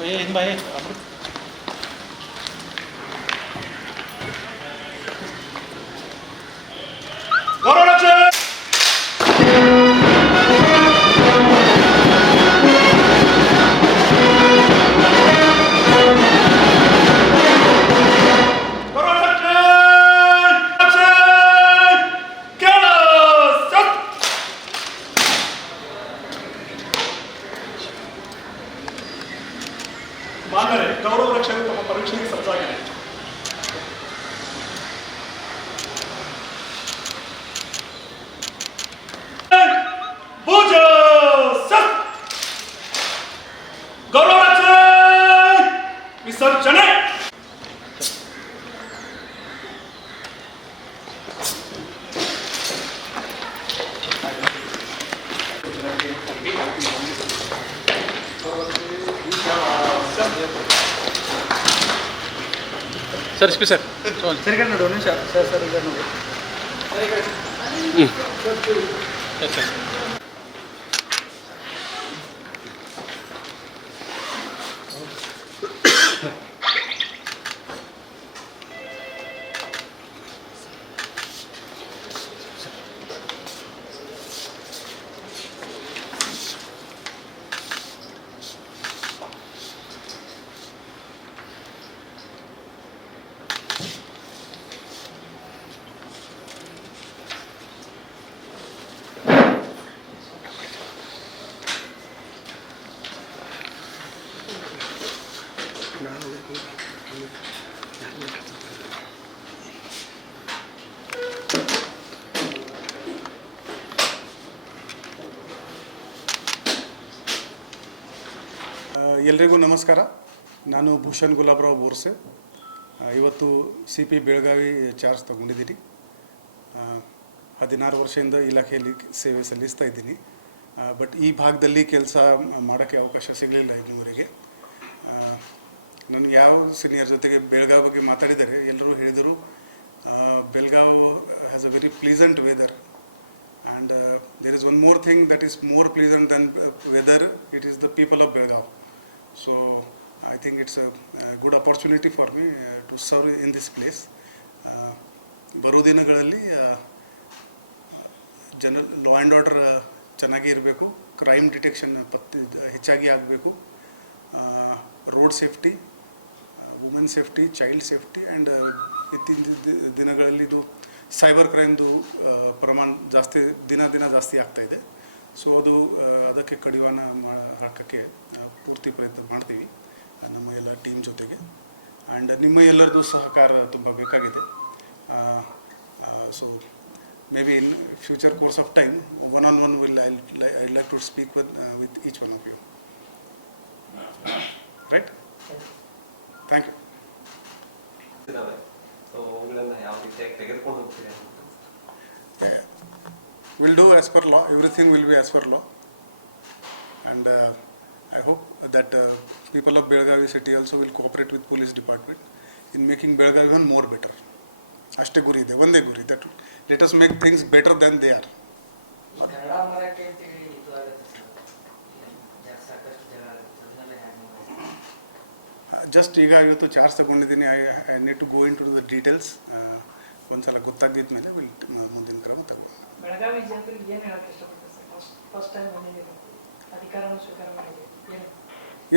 तो ये इन भाई परीक्षेने समजा गेले गौरवाचे विसर्जन आहे ಸರ್ ಸ್ಪೀ ಸರ್ ಸರಿ ಕಡೆ ನೋಡಿ ಒಂದು ನಿಮಿಷ ಸರ್ ಸರ್ ಈಗ ನೋಡಿ ಎಲ್ರಿಗೂ ನಮಸ್ಕಾರ. ನಾನು ಭೂಷಣ್ ಗುಲಾಬ್ರಾವ್ ಬೋರ್ಸೆ. ಇವತ್ತು ಸಿ ಪಿ ಬೆಳಗಾವಿ ಚಾರ್ಜ್ ತಗೊಂಡಿದ್ದೀನಿ. ಹದಿನಾರು ವರ್ಷದಿಂದ ಇಲಾಖೆಯಲ್ಲಿ ಸೇವೆ ಸಲ್ಲಿಸ್ತಾ ಇದ್ದೀನಿ. ಬಟ್ ಈ ಭಾಗದಲ್ಲಿ ಕೆಲಸ ಮಾಡೋಕ್ಕೆ ಅವಕಾಶ ಸಿಗಲಿಲ್ಲ ಇನ್ನೂವರೆಗೆ ನನಗೆ ಯಾವ ಸೀನಿಯರ್ ಜೊತೆಗೆ ಬೆಳಗಾವಿ ಬಗ್ಗೆ ಮಾತಾಡಿದ್ದಾರೆ, ಎಲ್ಲರೂ ಹೇಳಿದರು Belgaum has a very pleasant weather and there is one more thing that is more pleasant than weather it is the people of Belgaum so I think it's a, a good opportunity for me uh, to serve in this place. Uh, ಬರೋ ದಿನಗಳಲ್ಲಿ general law and order ಚೆನ್ನಾಗಿ ಇರಬೇಕು. Crime detection ಪತ್ತೆ ಹೆಚ್ಚಾಗಿ ಆಗಬೇಕು. Road safety women safety child safety and ಇತ್ತೀಚಿನ ದಿನಗಳಲ್ಲಿ ಇದು ಸೈಬರ್ ಕ್ರೈಮ್ದು ಆ, ಪ್ರಮಾಣ ಜಾಸ್ತಿ ದಿನ ದಿನ ಜಾಸ್ತಿ ಆಗ್ತಾ ಇದೆ. ಸೊ ಅದು ಆ, ಅದಕ್ಕೆ ಕಡಿವಾಣ ಮಾ ಹಾಕೋಕ್ಕೆ ಪೂರ್ತಿ ಪ್ರಯತ್ನ ಮಾಡ್ತೀವಿ. ನಮ್ಮ ಎಲ್ಲ ಟೀಮ್ ಜೊತೆಗೆ. ಆ್ಯಂಡ್ ನಿಮ್ಮ ಎಲ್ಲರದ್ದು ಸಹಕಾರ ತುಂಬ ಬೇಕಾಗಿದೆ. So may be in future course of time one on one will I I like to speak with with each one of you right thank you will do as per law everything will be as per law and I hope law. Uh, uh, people of Belagavi city also will cooperate with police department in making Belagavi even more better. ಅಷ್ಟೇ ಗುರಿ ಇದೆ ಒಂದೇ ಗುರಿ that let us make things better than they are just ಈಗ ಇವತ್ತು charge ತಗೊಂಡಿದ್ದೀನಿ I I need to go into the details ಒಂದು ಸಲ ಗೊತ್ತಾಗಿದ್ದ ಮೇಲೆ ವಿಲ್ ಮುಂದಿನ ಕ್ರಮ ತಗೋಣ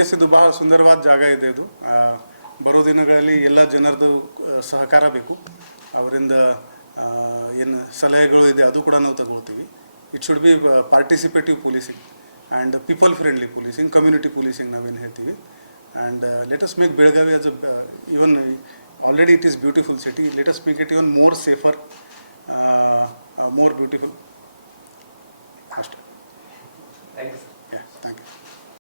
ಎಸ್ ಇದು ಬಹಳ ಸುಂದರವಾದ ಜಾಗ ಇದೆ ಇದು. ಬರೋ ದಿನಗಳಲ್ಲಿ ಎಲ್ಲ ಜನರದು ಸಹಕಾರ ಬೇಕು. ಅವರಿಂದ ಏನು ಸಲಹೆಗಳು ಇದೆ ಅದು ಕೂಡ ನಾವು ತಗೊಳ್ತೀವಿ it should be participative policing and people friendly policing community policing ನಾವೇನು ಹೇಳ್ತೀವಿ. And let's make Belagavi as a even already it is beautiful city let's make it even more safer more beautiful ಅಷ್ಟೆ. Yeah thank you